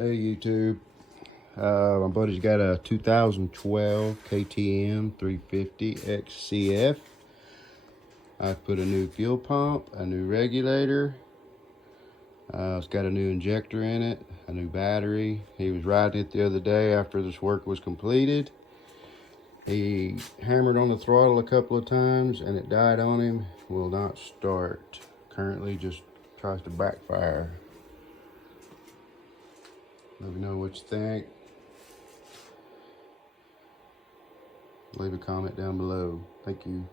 Hey YouTube, my buddy's got a 2012 KTM 350 XCF. I put a new fuel pump, a new regulator. It's got a new injector in it, a new battery. He was riding it the other day after this work was completed. He hammered on the throttle a couple of times and it died on him. Will not start. Currently just tries to backfire. Let me know what you think. Leave a comment down below. Thank you.